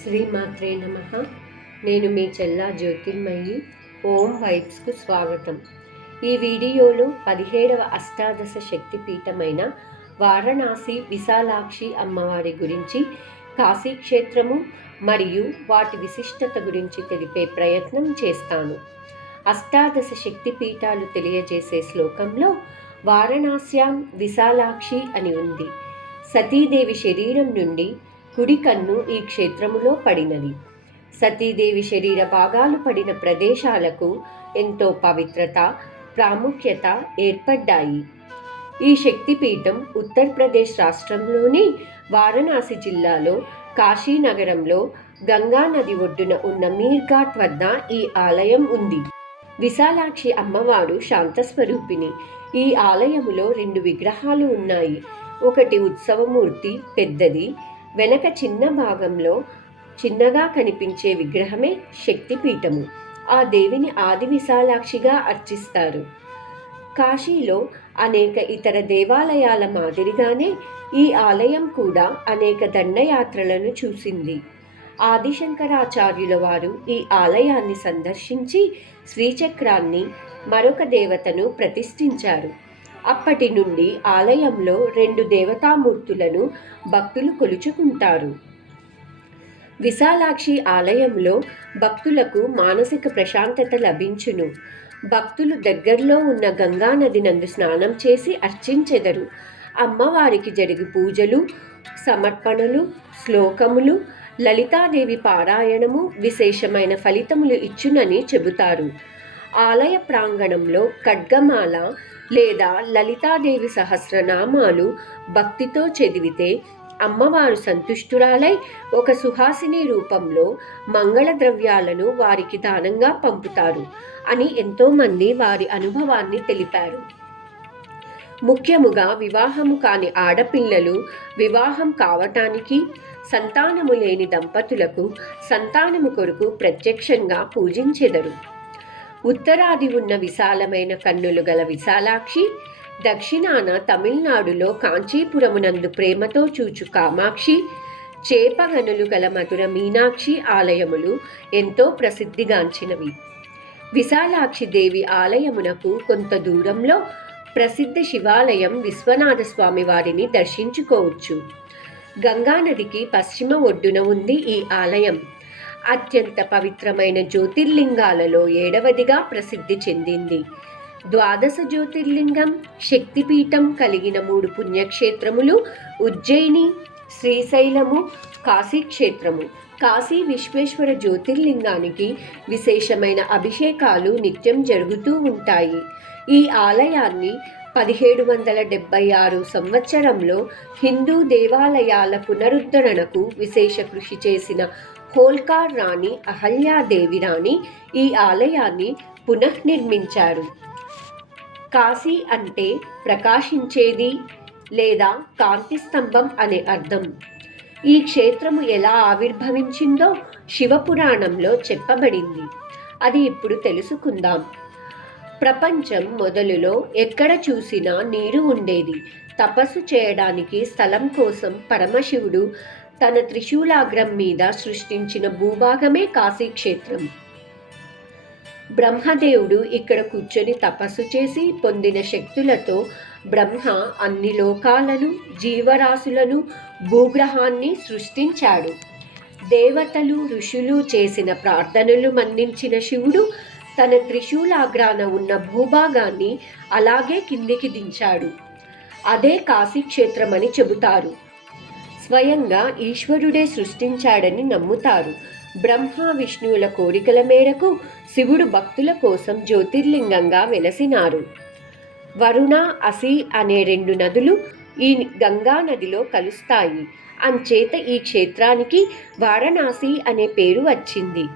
శ్రీమాత్రే నమః. నేను మీ చెల్లా జ్యోతిర్మయి. ఓం వైబ్స్కు స్వాగతం. ఈ వీడియోలో 17వ అష్టాదశ శక్తిపీఠమైన వారణాసి విశాలాక్షి అమ్మవారి గురించి, కాశీక్షేత్రము మరియు వాటి విశిష్టత గురించి తెలిపే ప్రయత్నం చేస్తాను. అష్టాదశ శక్తిపీఠాలు తెలియజేసే శ్లోకంలో వారణాస్యాం విశాలాక్షి అని ఉంది. సతీదేవి శరీరం నుండి కుడి కన్ను ఈ క్షేత్రములో పడినది. సతీదేవి శరీర భాగాలు పడిన ప్రదేశాలకు ఎంతో పవిత్రత, ప్రాముఖ్యత ఏర్పడ్డాయి. ఈ శక్తిపీఠం ఉత్తరప్రదేశ్ రాష్ట్రంలోని వారణాసి జిల్లాలో కాశీనగరంలో గంగా నది ఒడ్డున ఉన్న మీర్ఘాట్ వద్ద ఈ ఆలయం ఉంది. విశాలాక్షి అమ్మవారు శాంతస్వరూపిణి. ఈ ఆలయములో 2 విగ్రహాలు ఉన్నాయి. ఒకటి ఉత్సవమూర్తి పెద్దది, వెనక చిన్న భాగంలో చిన్నగా కనిపించే విగ్రహమే శక్తిపీఠము. ఆ దేవిని ఆది విశాలాక్షిగా అర్చిస్తారు. కాశీలో అనేక ఇతర దేవాలయాల మాదిరిగానే ఈ ఆలయం కూడా అనేక దండయాత్రలను చూసింది. ఆదిశంకరాచార్యుల వారు ఈ ఆలయాన్ని సందర్శించి శ్రీచక్రాన్ని, మరొక దేవతను ప్రతిష్ఠించారు. అప్పటి నుండి ఆలయంలో 2 దేవతామూర్తులను భక్తులు కొలుచుకుంటారు. విశాలాక్షి ఆలయంలో భక్తులకు మానసిక ప్రశాంతత లభించును. భక్తులు దగ్గరలో ఉన్న గంగా నది నందు స్నానం చేసి అర్చించెదరు. అమ్మవారికి జరిగి పూజలు, సమర్పణలు, శ్లోకములు, లలితాదేవి పారాయణము విశేషమైన ఫలితములు ఇచ్చునని చెబుతారు. ఆలయ ప్రాంగణంలో ఖడ్గమాల లేదా లలితాదేవి సహస్రనామాలు భక్తితో చదివితే అమ్మవారు సంతుష్టురాలై ఒక సుహాసిని రూపంలో మంగళ ద్రవ్యాలను వారికి దానంగా పంపుతారు అని ఎంతోమంది వారి అనుభవాన్ని తెలిపారు. ముఖ్యముగా వివాహము కాని ఆడపిల్లలు వివాహం కావటానికి, సంతానము లేని దంపతులకు సంతానము కొరకు ప్రత్యక్షంగా పూజించెదరు. ఉత్తరాది ఉన్న విశాలమైన కన్నులు గల విశాలాక్షి, దక్షిణాన తమిళనాడులో కాంచీపురమునందు ప్రేమతో చూచు కామాక్షి, చేపగనులు గల మధుర మీనాక్షి ఆలయములు ఎంతో ప్రసిద్ధిగాంచినవి. విశాలాక్షి దేవి ఆలయమునకు కొంత దూరంలో ప్రసిద్ధ శివాలయం విశ్వనాథ స్వామి వారిని దర్శించుకోవచ్చు. గంగానదికి పశ్చిమ ఒడ్డున ఉంది ఈ ఆలయం. అత్యంత పవిత్రమైన జ్యోతిర్లింగాలలో 7వదిగా ప్రసిద్ధి చెందింది. 12 జ్యోతిర్లింగం, శక్తిపీఠం కలిగిన 3 పుణ్యక్షేత్రములు ఉజ్జయిని, శ్రీశైలము, కాశీక్షేత్రము. కాశీ విశ్వేశ్వర జ్యోతిర్లింగానికి విశేషమైన అభిషేకాలు నిత్యం జరుగుతూ ఉంటాయి. ఈ ఆలయాన్ని 1776 సంవత్సరంలో హిందూ దేవాలయాల పునరుద్ధరణకు విశేష కృషి చేసిన హోల్కార్ రాణి అహల్యాదేవి రాణి ఈ ఆలయాన్ని పునఃనిర్మించారు. కాశీ అంటే ప్రకాశించేది లేదా కాంతి స్తంభం అనే అర్థం. ఈ క్షేత్రము ఎలా ఆవిర్భవించిందో శివపురాణంలో చెప్పబడింది. అది ఇప్పుడు తెలుసుకుందాం. ప్రపంచం మొదలులో ఎక్కడ చూసినా నీరు ఉండేది. తపస్సు చేయడానికి స్థలం కోసం పరమశివుడు తన త్రిశూలాగ్రం మీద సృష్టించిన భూభాగమే కాశీక్షేత్రం. బ్రహ్మదేవుడు ఇక్కడ కూర్చొని తపస్సు చేసి పొందిన శక్తులతో బ్రహ్మ అన్ని లోకాలను, జీవరాశులను, భూగ్రహాన్ని సృష్టించాడు. దేవతలు, ఋషులు చేసిన ప్రార్థనలు మన్నించిన శివుడు తన త్రిశూలాగ్రాన ఉన్న భూభాగాన్ని అలాగే కిందికి దించాడు. అదే కాశీక్షేత్రమని చెబుతారు. స్వయంగా ఈశ్వరుడే సృష్టించాడని నమ్ముతారు. బ్రహ్మ, విష్ణువుల కోరికల మేరకు శివుడు భక్తుల కోసం జ్యోతిర్లింగంగా వెలసినారు. వరుణ, అసి అనే 2 నదులు ఈ గంగా నదిలో కలుస్తాయి. అంచేత ఈ క్షేత్రానికి వారణాసి అనే పేరు వచ్చింది.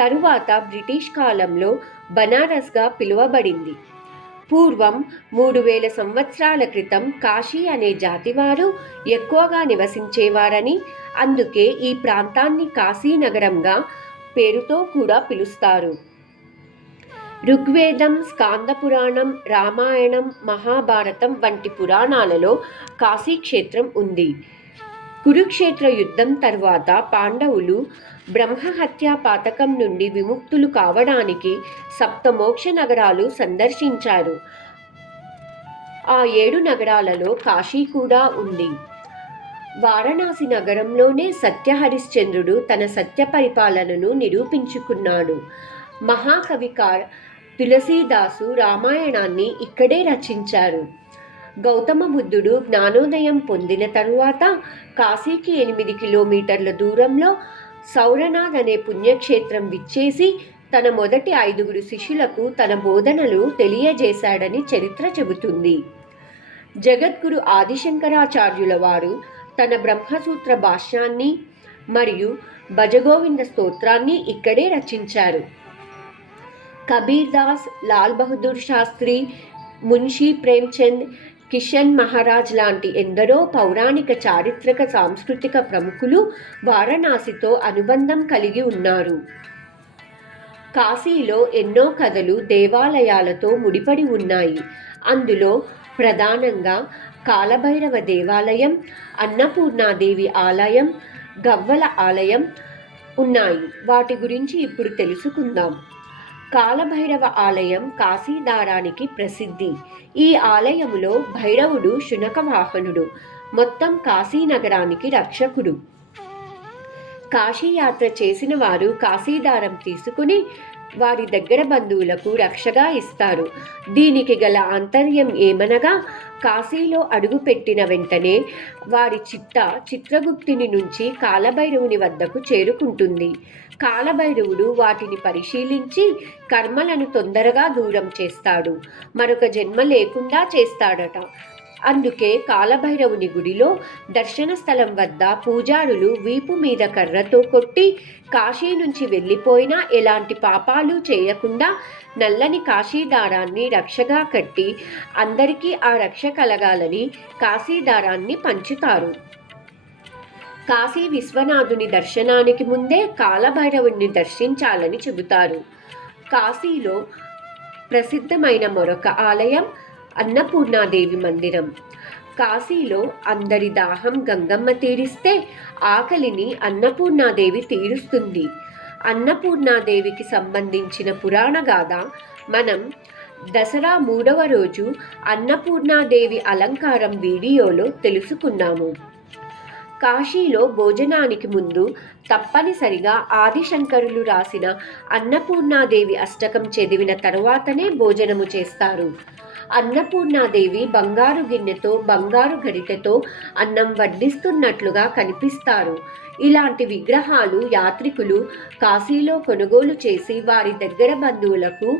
తరువాత బ్రిటిష్ కాలంలో బనారస్గా పిలువబడింది. పూర్వం 3000 సంవత్సరాల క్రితం కాశీ అనే జాతివారు ఎక్కువగా నివసించేవారని, అందుకే ఈ ప్రాంతాన్ని కాశీనగరంగా పేరుతో కూడా పిలుస్తారు. ఋగ్వేదం, స్కాంద పురాణం, రామాయణం, మహాభారతం వంటి పురాణాలలో కాశీక్షేత్రం ఉంది. కురుక్షేత్ర యుద్ధం తర్వాత పాండవులు బ్రహ్మహత్యా పాతకం నుండి విముక్తులు కావడానికి సప్తమోక్ష నగరాలు సందర్శించారు. ఆ 7 నగరాలలో కాశీ కూడా ఉంది. వారణాసి నగరంలోనే సత్యహరిశ్చంద్రుడు తన సత్య పరిపాలనను నిరూపించుకున్నాడు. మహాకవికార్ తులసీదాసు రామాయణాన్ని ఇక్కడే రచించారు. గౌతమ బుద్ధుడు జ్ఞానోదయం పొందిన తరువాత కాశీకి 8 కిలోమీటర్ల దూరంలో సౌరనాథ్ అనే పుణ్యక్షేత్రం విచ్చేసి తన మొదటి 5 శిష్యులకు తన బోధనలు తెలియజేశాడని చరిత్ర చెబుతుంది. జగద్గురు ఆదిశంకరాచార్యుల వారు తన బ్రహ్మసూత్ర భాష్యాన్ని మరియు భజగోవింద స్తోత్రాన్ని ఇక్కడే రచించారు. కబీర్ దాస్, లాల్ బహదూర్ శాస్త్రి, మున్షీ ప్రేమ్చంద్, కిషన్ మహారాజ్ లాంటి ఎందరో పౌరాణిక, చారిత్రక, సాంస్కృతిక ప్రముఖులు వారణాసితో అనుబంధం కలిగి ఉన్నారు. కాశీలో ఎన్నో కథలు దేవాలయాలతో ముడిపడి ఉన్నాయి. అందులో ప్రధానంగా కాలభైరవ దేవాలయం, అన్నపూర్ణాదేవి ఆలయం, గవ్వల ఆలయం ఉన్నాయి. వాటి గురించి ఇప్పుడు తెలుసుకుందాం. కాలభైరవ ఆలయం కాశీదారానికి ప్రసిద్ధి. ఈ ఆలయములో భైరవుడు శునక వాహనుడు, మొత్తం కాశీ నగరానికి రక్షకుడు. కాశీయాత్ర చేసిన వారు కాశీదారం తీసుకుని వారి దగ్గర బంధువులకు రక్షగా ఇస్తారు. దీనికి గల ఆంతర్యం ఏమనగా, కాశీలో అడుగుపెట్టిన వెంటనే వారి చిత్రగుప్తుని నుంచి కాలభైరవుని వద్దకు చేరుకుంటుంది. కాలభైరవుడు వాటిని పరిశీలించి కర్మలను తొందరగా దూరం చేస్తాడు, మరొక జన్మ లేకుండా చేస్తాడట. అందుకే కాలభైరవుని గుడిలో దర్శన స్థలం వద్ద పూజారులు వీపు మీద కర్రతో కొట్టి కాశీ నుంచి వెళ్ళిపోయినా ఎలాంటి పాపాలు చేయకుండా నల్లని కాశీదారాన్ని రక్షగా కట్టి అందరికీ ఆ రక్ష కలగాలని కాశీదారాన్ని పంచుతారు. కాశీ విశ్వనాథుని దర్శనానికి ముందే కాలభైరవుని దర్శించాలని చెబుతారు. కాశీలో ప్రసిద్ధమైన మరొక ఆలయం అన్నపూర్ణాదేవి మందిరం. కాశీలో అందరి దాహం గంగమ్మ తీరిస్తే ఆకలిని అన్నపూర్ణాదేవి తీరుస్తుంది. అన్నపూర్ణాదేవికి సంబంధించిన పురాణ గాథ మనం దసరా 3వ రోజు అన్నపూర్ణాదేవి అలంకారం వీడియోలో తెలుసుకున్నాము. కాశీలో భోజనానికి ముందు తప్పనిసరిగా ఆదిశంకరులు రాసిన అన్నపూర్ణాదేవి అష్టకం చదివిన తరువాతనే భోజనము చేస్తారు. అన్నపూర్ణాదేవి బంగారు గిన్నెతో, బంగారు గరిటెతో అన్నం వడ్డిస్తున్నట్లుగా కనిపిస్తారు. ఇలాంటి విగ్రహాలు యాత్రికులు కాశీలో కొనుగోలు చేసి వారి దగ్గర బంధువులకు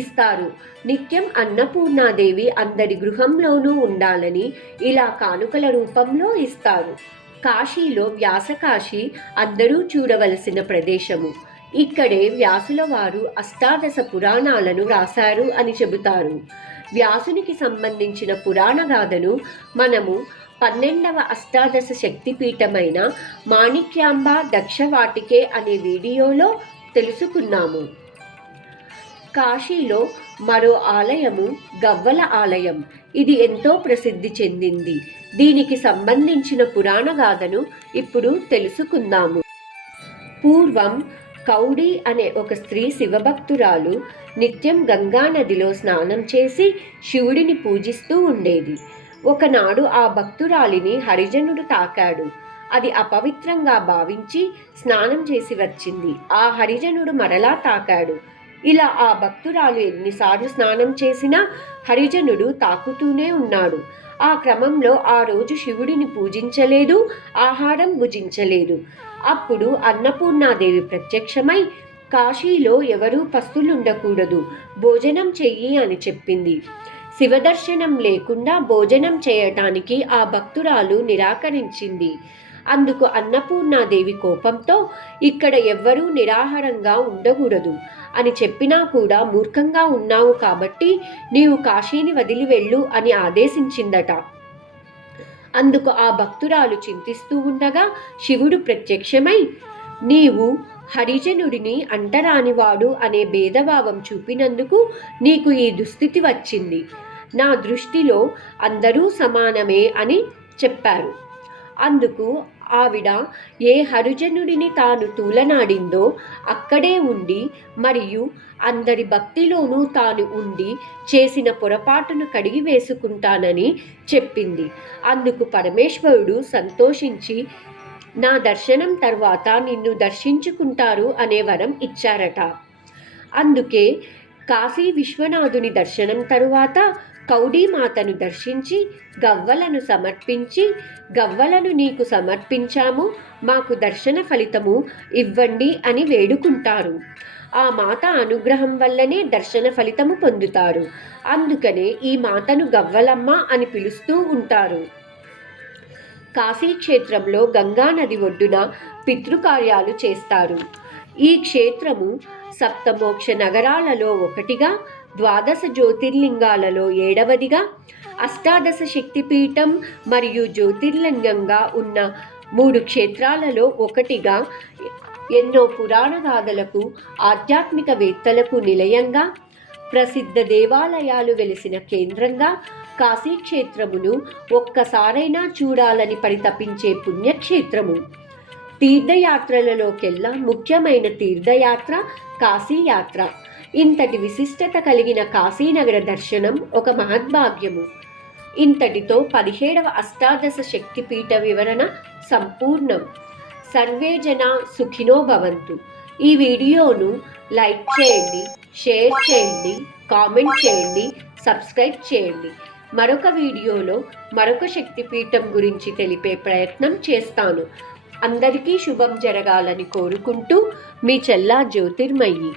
ఇస్తారు. నిత్యం అన్నపూర్ణాదేవి అందరి గృహంలోనూ ఉండాలని ఇలా కానుకల రూపంలో ఇస్తారు. కాశీలో వ్యాసకాశి అందరూ చూడవలసిన ప్రదేశము. ఇక్కడే వ్యాసుల వారు అష్టాదశ పురాణాలను రాశారు అని చెబుతారు. వ్యాసునికి సంబంధించిన పురాణ గాథను మనము 12వ అష్టాదశ శక్తిపీఠమైన మాణిక్యాంబ దక్షవాటికే అనే వీడియోలో తెలుసుకున్నాము. కాశీలో మరో ఆలయము గవ్వల ఆలయం. ఇది ఎంతో ప్రసిద్ధి చెందింది. దీనికి సంబంధించిన పురాణ గాథను ఇప్పుడు తెలుసుకుందాము. పూర్వం కౌడి అనే ఒక స్త్రీ శివభక్తురాలు నిత్యం గంగానదిలో స్నానం చేసి శివుడిని పూజిస్తూ ఉండేది. ఒకనాడు ఆ భక్తురాలిని హరిజనుడు తాకాడు. అది అపవిత్రంగా భావించి స్నానం చేసి వచ్చింది. ఆ హరిజనుడు మరలా తాకాడు. ఇలా ఆ భక్తురాలు ఎన్నిసార్లు స్నానం చేసినా హరిజనుడు తాకుతూనే ఉన్నాడు. ఆ క్రమంలో ఆ రోజు శివుడిని పూజించలేదు, ఆహారం భుజించలేదు. అప్పుడు అన్నపూర్ణాదేవి ప్రత్యక్షమై కాశీలో ఎవరూ పస్తులుండకూడదు, భోజనం చెయ్యి అని చెప్పింది. శివదర్శనం లేకుండా భోజనం చేయటానికి ఆ భక్తురాలు నిరాకరించింది. అందుకు అన్నపూర్ణాదేవి కోపంతో ఇక్కడ ఎవ్వరూ నిరాహారంగా ఉండకూడదు అని చెప్పినా కూడా మూర్ఖంగా ఉన్నావు కాబట్టి నీవు కాశీని వదిలి వెళ్ళు అని ఆదేశించిందట. అందుకు ఆ భక్తురాలు చింతిస్తూ ఉండగా శివుడు ప్రత్యక్షమై, నీవు హరిజనుడిని అంటరానివాడు అనే భేదభావం చూపినందుకు నీకు ఈ దుస్థితి వచ్చింది. నా దృష్టిలో అందరూ సమానమే అని చెప్పారు. అందుకు ఆవిడ ఏ హరిజనుడిని తాను తూలనాడిందో అక్కడే ఉండి మరియు అందరి భక్తిలోనూ తాను ఉండి చేసిన పొరపాటును కడిగి వేసుకుంటానని చెప్పింది. అందుకు పరమేశ్వరుడు సంతోషించి నా దర్శనం తర్వాత నిన్ను దర్శించుకుంటారు అనే వరం ఇచ్చారట. అందుకే కాశీ విశ్వనాథుని దర్శనం తరువాత కౌడీమాతను దర్శించి గవ్వలను సమర్పించి, గవ్వలను నీకు సమర్పించాము, మాకు దర్శన ఫలితము ఇవ్వండి అని వేడుకుంటారు. ఆ మాత అనుగ్రహం వల్లనే దర్శన ఫలితము పొందుతారు. అందుకనే ఈ మాతను గవ్వలమ్మ అని పిలుస్తూ ఉంటారు. కాశీక్షేత్రంలో గంగానది ఒడ్డున పితృకార్యాలు చేస్తారు. ఈ క్షేత్రము సప్తమోక్ష నగరాలలో ఒకటిగా, 12 జ్యోతిర్లింగాలలో 7వదిగా, అష్టాదశ శక్తిపీఠం మరియు జ్యోతిర్లింగంగా ఉన్న 3 క్షేత్రాలలో ఒకటిగా, ఎన్నో పురాణ గాథలకు ఆధ్యాత్మికవేత్తలకు నిలయంగా, ప్రసిద్ధ దేవాలయాలు వెలిసిన కేంద్రంగా కాశీక్షేత్రమును ఒక్కసారైనా చూడాలని పరితపించే పుణ్యక్షేత్రము. తీర్థయాత్రలలోకెల్లా ముఖ్యమైన తీర్థయాత్ర కాశీయాత్ర. ఇంతటి విశిష్టత కలిగిన కాశీనగర దర్శనం ఒక మహద్భాగ్యము. ఇంతటితో 17వ అష్టాదశ శక్తిపీఠ వివరణ సంపూర్ణం. సర్వే జనా సుఖినో భవంతు. ఈ వీడియోను లైక్ చేయండి, షేర్ చేయండి, కామెంట్ చేయండి, సబ్స్క్రైబ్ చేయండి. మరొక వీడియోలో మరొక శక్తిపీఠం గురించి తెలిపే ప్రయత్నం చేస్తాను. అందరికీ శుభం జరగాలని కోరుకుంటూ మీ చెల్లా జ్యోతిర్మయి.